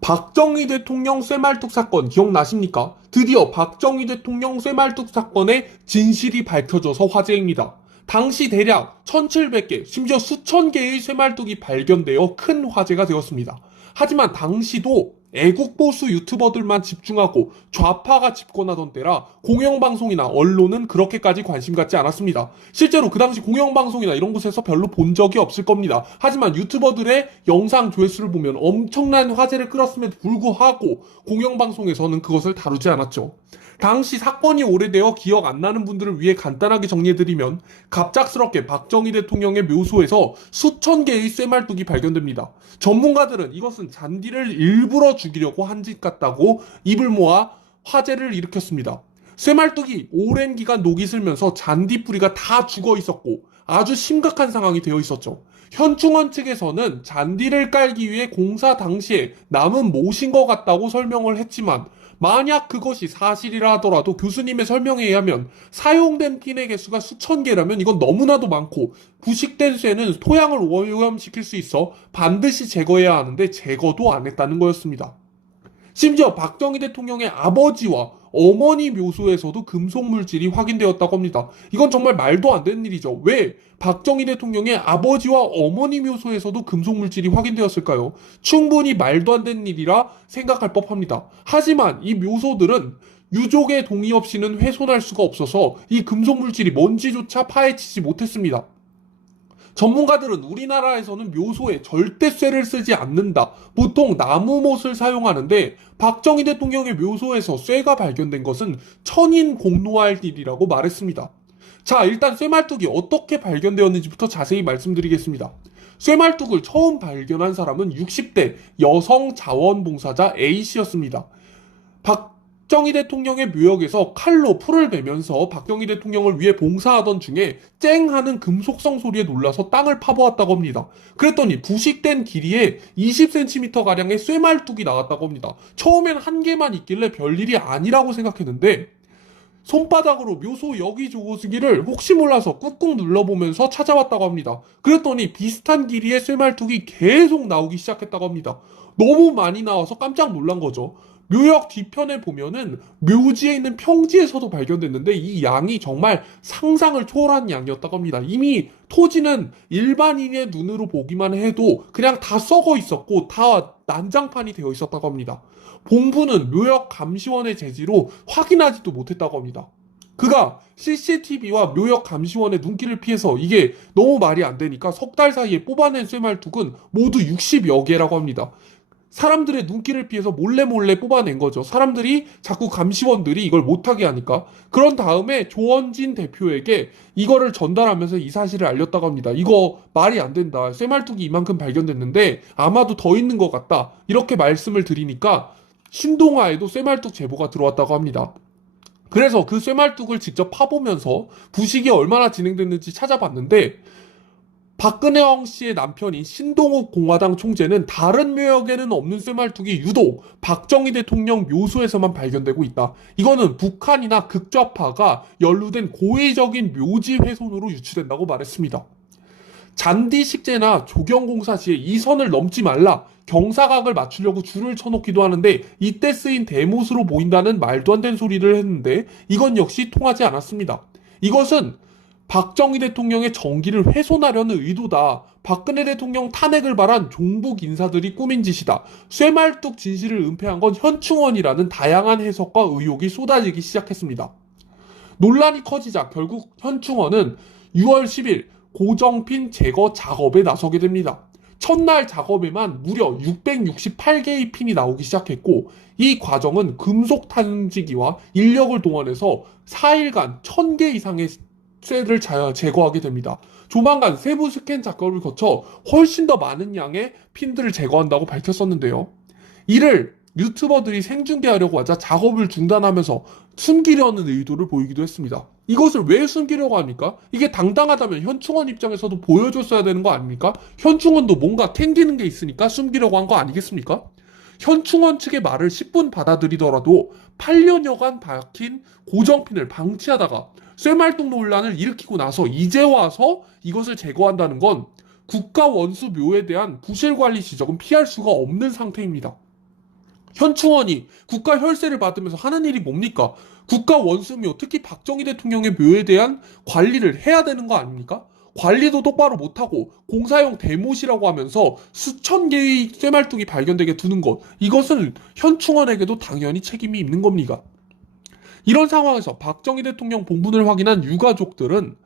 박정희 대통령 쇠말뚝 사건 기억나십니까? 드디어 박정희 대통령 쇠말뚝 사건의 진실이 밝혀져서 화제입니다. 당시 대략 1700개, 심지어 수천 개의 쇠말뚝이 발견되어 큰 화제가 되었습니다. 하지만 당시도 애국보수 유튜버들만 집중하고 좌파가 집권하던 때라 공영방송이나 언론은 그렇게까지 관심 갖지 않았습니다. 실제로 그 당시 공영방송이나 이런 곳에서 별로 본 적이 없을 겁니다. 하지만 유튜버들의 영상 조회수를 보면 엄청난 화제를 끌었음에도 불구하고 공영방송에서는 그것을 다루지 않았죠. 당시 사건이 오래되어 기억 안 나는 분들을 위해 간단하게 정리해드리면 갑작스럽게 박정희 대통령의 묘소에서 수천 개의 쇠말뚝이 발견됩니다. 전문가들은 이것은 잔디를 일부러 죽이려고 한 짓 같다고 입을 모아 화제를 일으켰습니다. 쇠말뚝이 오랜 기간 녹이 슬면서 잔디 뿌리가 다 죽어 있었고 아주 심각한 상황이 되어 있었죠. 현충원 측에서는 잔디를 깔기 위해 공사 당시에 남은 못인 것 같다고 설명을 했지만 만약 그것이 사실이라 하더라도 교수님의 설명에 의하면 사용된 핀의 개수가 수천 개라면 이건 너무나도 많고 부식된 쇠는 토양을 오염시킬 수 있어 반드시 제거해야 하는데 제거도 안 했다는 거였습니다. 심지어 박정희 대통령의 아버지와 어머니 묘소에서도 금속 물질이 확인되었다고 합니다. 이건 정말 말도 안 되는 일이죠. 왜 박정희 대통령의 아버지와 어머니 묘소에서도 금속 물질이 확인되었을까요? 충분히 말도 안 되는 일이라 생각할 법합니다. 하지만 이 묘소들은 유족의 동의 없이는 훼손할 수가 없어서 이 금속 물질이 뭔지조차 파헤치지 못했습니다. 전문가들은 우리나라에서는 묘소에 절대 쇠를 쓰지 않는다. 보통 나무못을 사용하는데 박정희 대통령의 묘소에서 쇠가 발견된 것은 천인공노할 일이라고 말했습니다. 자, 일단 쇠말뚝이 어떻게 발견되었는지부터 자세히 말씀드리겠습니다. 쇠말뚝을 처음 발견한 사람은 60대 여성 자원봉사자 A씨였습니다. 박정희 대통령의 묘역에서 칼로 풀을 베면서 박정희 대통령을 위해 봉사하던 중에 쨍 하는 금속성 소리에 놀라서 땅을 파보았다고 합니다. 그랬더니 부식된 길이에 20cm가량의 쇠말뚝이 나왔다고 합니다. 처음엔 한 개만 있길래 별일이 아니라고 생각했는데 손바닥으로 묘소 여기저기를 혹시 몰라서 꾹꾹 눌러보면서 찾아왔다고 합니다. 그랬더니 비슷한 길이의 쇠말뚝이 계속 나오기 시작했다고 합니다. 너무 많이 나와서 깜짝 놀란 거죠. 묘역 뒤편에 보면은 묘지에 있는 평지에서도 발견됐는데 이 양이 정말 상상을 초월한 양이었다고 합니다. 이미 토지는 일반인의 눈으로 보기만 해도 그냥 다 썩어 있었고 다 난장판이 되어 있었다고 합니다. 본부는 묘역 감시원의 제지로 확인하지도 못했다고 합니다. 그가 CCTV와 묘역 감시원의 눈길을 피해서 이게 너무 말이 안 되니까 석 달 사이에 뽑아낸 쇠말뚝은 모두 60여 개라고 합니다. 사람들의 눈길을 피해서 몰래 뽑아낸 거죠. 사람들이 자꾸 감시원들이 이걸 못하게 하니까. 그런 다음에 조원진 대표에게 이거를 전달하면서 이 사실을 알렸다고 합니다. 이거 말이 안 된다. 쇠말뚝이 이만큼 발견됐는데 아마도 더 있는 것 같다. 이렇게 말씀을 드리니까 신동아에도 쇠말뚝 제보가 들어왔다고 합니다. 그래서 그 쇠말뚝을 직접 파보면서 부식이 얼마나 진행됐는지 찾아봤는데 박근혜왕 씨의 남편인 신동욱 공화당 총재는 다른 묘역에는 없는 쇠말뚝이 유독 박정희 대통령 묘소에서만 발견되고 있다. 이거는 북한이나 극좌파가 연루된 고의적인 묘지 훼손으로 유추된다고 말했습니다. 잔디 식재나 조경공사 시에 이 선을 넘지 말라 경사각을 맞추려고 줄을 쳐놓기도 하는데 이때 쓰인 대못으로 보인다는 말도 안 되는 소리를 했는데 이건 역시 통하지 않았습니다. 이것은 박정희 대통령의 정기를 훼손하려는 의도다. 박근혜 대통령 탄핵을 바란 종북 인사들이 꾸민 짓이다. 쇠말뚝 진실을 은폐한 건 현충원이라는 다양한 해석과 의혹이 쏟아지기 시작했습니다. 논란이 커지자 결국 현충원은 6월 10일 고정핀 제거 작업에 나서게 됩니다. 첫날 작업에만 무려 668개의 핀이 나오기 시작했고 이 과정은 금속 탐지기와 인력을 동원해서 4일간 1000개 이상의 쇠를 제거하게 됩니다. 조만간 세부 스캔 작업을 거쳐 훨씬 더 많은 양의 핀들을 제거한다고 밝혔었는데요. 이를 유튜버들이 생중계하려고 하자 작업을 중단하면서 숨기려는 의도를 보이기도 했습니다. 이것을 왜 숨기려고 합니까? 이게 당당하다면 현충원 입장에서도 보여줬어야 되는 거 아닙니까? 현충원도 뭔가 캥기는 게 있으니까 숨기려고 한 거 아니겠습니까? 현충원 측의 말을 10분 받아들이더라도 8년여간 박힌 고정핀을 방치하다가 쇠말뚝 논란을 일으키고 나서 이제 와서 이것을 제거한다는 건 국가 원수 묘에 대한 부실관리 지적은 피할 수가 없는 상태입니다. 현충원이 국가 혈세를 받으면서 하는 일이 뭡니까? 국가 원수묘, 특히 박정희 대통령의 묘에 대한 관리를 해야 되는 거 아닙니까? 관리도 똑바로 못하고 공사용 대못이라고 하면서 수천 개의 쇠말뚝이 발견되게 두는 것, 이것은 현충원에게도 당연히 책임이 있는 겁니다. 이런 상황에서 박정희 대통령 봉분을 확인한 유가족들은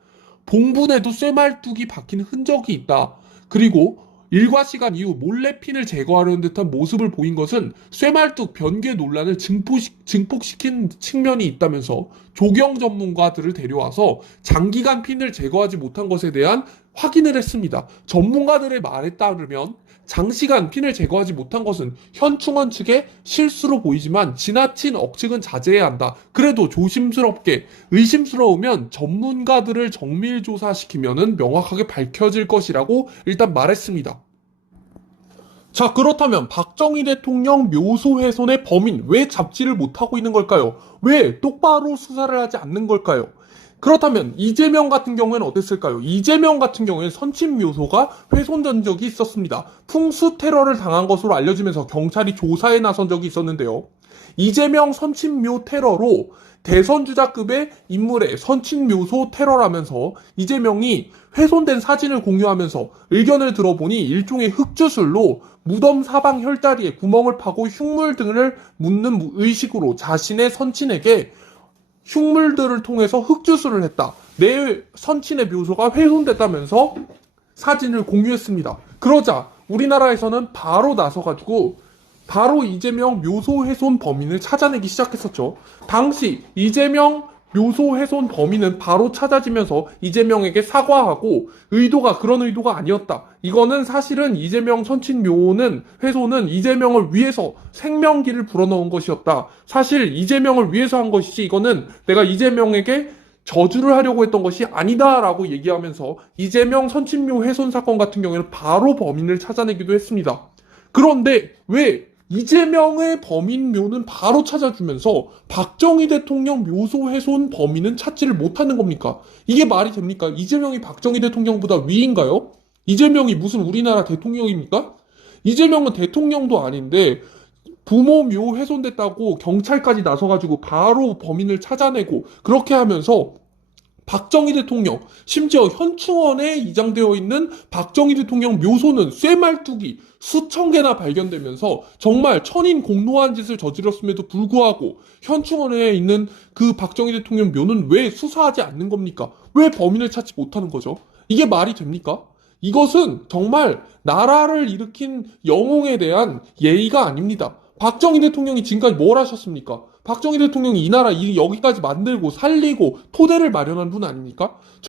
봉분에도 쇠말뚝이 박힌 흔적이 있다. 그리고 일과 시간 이후 몰래 핀을 제거하려는 듯한 모습을 보인 것은 쇠말뚝 변개 논란을 증폭시킨 측면이 있다면서 조경 전문가들을 데려와서 장기간 핀을 제거하지 못한 것에 대한 확인을 했습니다. 전문가들의 말에 따르면 장시간 핀을 제거하지 못한 것은 현충원 측의 실수로 보이지만 지나친 억측은 자제해야 한다. 그래도 조심스럽게 의심스러우면 전문가들을 정밀 조사시키면은 명확하게 밝혀질 것이라고 일단 말했습니다. 자, 그렇다면 박정희 대통령 묘소 훼손의 범인 왜 잡지를 못하고 있는 걸까요? 왜 똑바로 수사를 하지 않는 걸까요? 그렇다면 이재명 같은 경우에는 어땠을까요? 이재명 같은 경우에는 선친 묘소가 훼손된 적이 있었습니다. 풍수 테러를 당한 것으로 알려지면서 경찰이 조사에 나선 적이 있었는데요. 이재명 선친묘 테러로 대선주자급의 인물의 선친묘소 테러라면서 이재명이 훼손된 사진을 공유하면서 의견을 들어보니 일종의 흙주술로 무덤 사방 혈자리에 구멍을 파고 흉물 등을 묻는 의식으로 자신의 선친에게 흉물들을 통해서 흙주술을 했다. 내 선친의 묘소가 훼손됐다면서 사진을 공유했습니다. 그러자 우리나라에서는 바로 나서가지고 바로 이재명 묘소 훼손 범인을 찾아내기 시작했었죠. 당시 이재명 묘소 훼손 범인은 바로 찾아지면서 이재명에게 사과하고 의도가 그런 의도가 아니었다. 이거는 사실은 이재명 선친 묘는 훼손은 이재명을 위해서 생명기를 불어넣은 것이었다. 사실 이재명을 위해서 한 것이지 이거는 내가 이재명에게 저주를 하려고 했던 것이 아니다라고 얘기하면서 이재명 선친묘 훼손 사건 같은 경우에는 바로 범인을 찾아내기도 했습니다. 그런데 왜 이재명의 범인묘는 바로 찾아주면서 박정희 대통령 묘소 훼손 범인은 찾지를 못하는 겁니까? 이게 말이 됩니까? 이재명이 박정희 대통령보다 위인가요? 이재명이 무슨 우리나라 대통령입니까? 이재명은 대통령도 아닌데 부모 묘 훼손됐다고 경찰까지 나서가지고 바로 범인을 찾아내고 그렇게 하면서 박정희 대통령, 심지어 현충원에 이장되어 있는 박정희 대통령 묘소는 쇠말뚝이 수천 개나 발견되면서 정말 천인공노한 짓을 저질렀음에도 불구하고 현충원에 있는 그 박정희 대통령 묘는 왜 수사하지 않는 겁니까? 왜 범인을 찾지 못하는 거죠? 이게 말이 됩니까? 이것은 정말 나라를 일으킨 영웅에 대한 예의가 아닙니다. 박정희 대통령이 지금까지 뭘 하셨습니까? 박정희 대통령이 이 나라 여기까지 만들고 살리고 토대를 마련한 분 아닙니까?